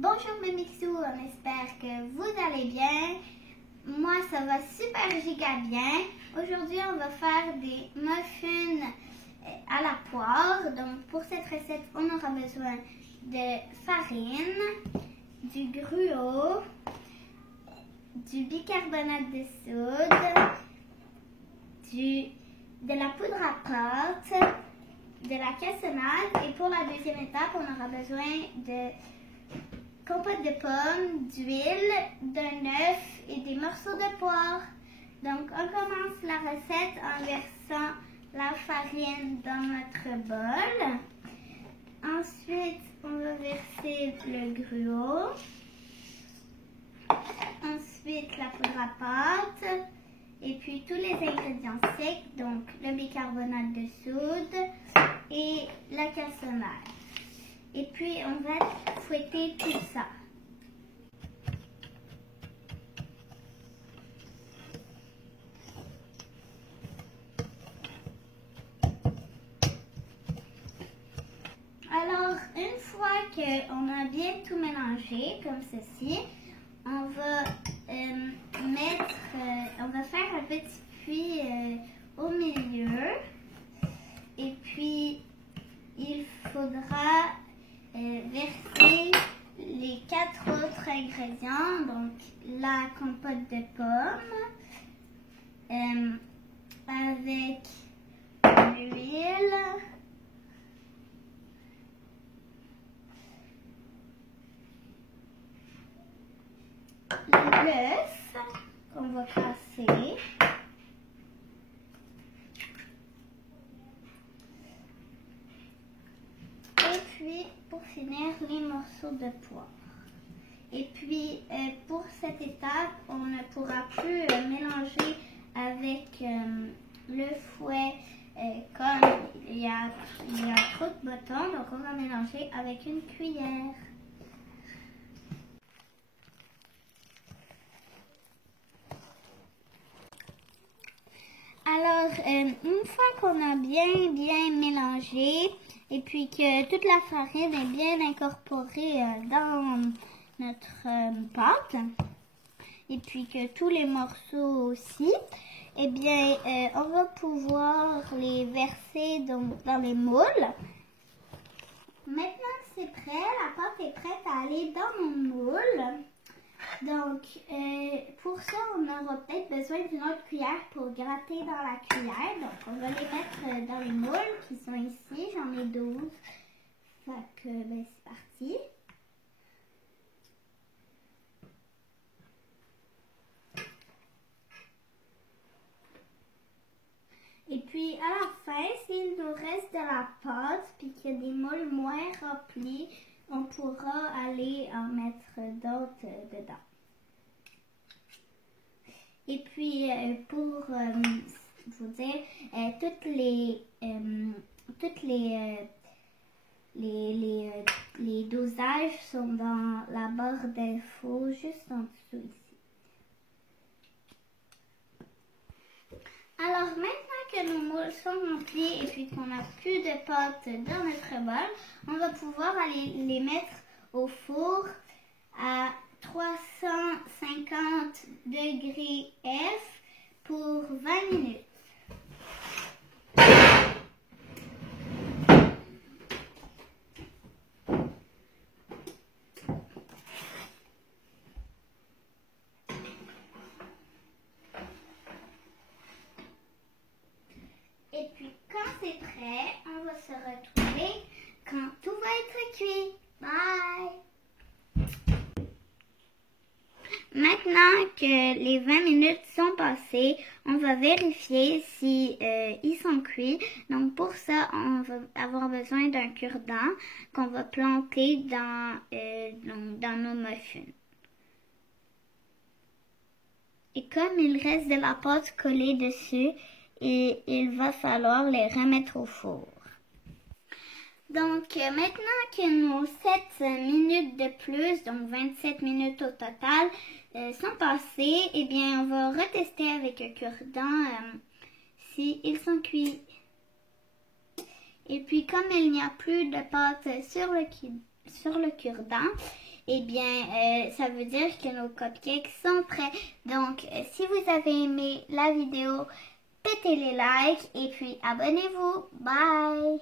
Bonjour mes mixous, on espère que vous allez bien. Moi ça va super giga bien. Aujourd'hui on va faire des muffins à la poire. Donc pour cette recette on aura besoin de farine, du gruau, du bicarbonate de soude, de la poudre à pâte, de la cassonade et pour la deuxième étape on aura besoin de compote de pommes, d'huile, d'un œuf et des morceaux de poire. Donc on commence la recette en versant la farine dans notre bol. Ensuite on va verser le gruau. Ensuite la poudre à pâte. Et puis tous les ingrédients secs, donc le bicarbonate de soude et la cassonade. Et puis on va fouetter tout ça. Alors une fois qu'on a bien tout mélangé comme ceci, on va on va faire un petit puits au milieu et puis il faudra verser les 4 autres ingrédients, donc la compote de pommes avec l'huile, l'œuf qu'on va casser, et puis pour finir les morceaux de poire. Et puis pour cette étape on ne pourra plus mélanger avec le fouet comme il y a trop de boutons, donc on va mélanger avec une cuillère. Alors, une fois qu'on a bien mélangé et puis que toute la farine est bien incorporée dans notre pâte et puis que tous les morceaux aussi, eh bien, on va pouvoir les verser dans les moules. Maintenant que c'est prêt, la pâte est prête à aller dans mon moule. Donc, pour ça, on aura peut-être besoin d'une autre cuillère pour gratter dans la cuillère. Donc, on va les mettre dans les moules qui sont ici. J'en ai 12. Fait que, ben, c'est parti. Et puis, à la fin, s'il nous reste de la pâte puis qu'il y a des moules moins remplis, on pourra aller en mettre d'autres dedans. Et puis, pour vous dire, toutes les dosages sont dans la barre d'infos, juste en dessous ici. Alors, maintenant que nos moules sont remplis et puis qu'on n'a plus de pâte dans notre bol, on va pouvoir aller les mettre au four à 350 degrés F pour 20 minutes. Et puis quand c'est prêt, on va se retrouver quand tout va être cuit. Bye! Maintenant que les 20 minutes sont passées, on va vérifier si ils sont cuits. Donc pour ça, on va avoir besoin d'un cure-dent qu'on va planter dans nos muffins. Et comme il reste de la pâte collée dessus, il va falloir les remettre au four. Donc, maintenant que nos 7 minutes de plus, donc 27 minutes au total, sont passées, eh bien, on va retester avec un cure-dent s'ils sont cuits. Et puis, comme il n'y a plus de pâte sur le cure-dent, eh bien, ça veut dire que nos cupcakes sont prêts. Donc, si vous avez aimé la vidéo, pétez les likes et puis abonnez-vous. Bye!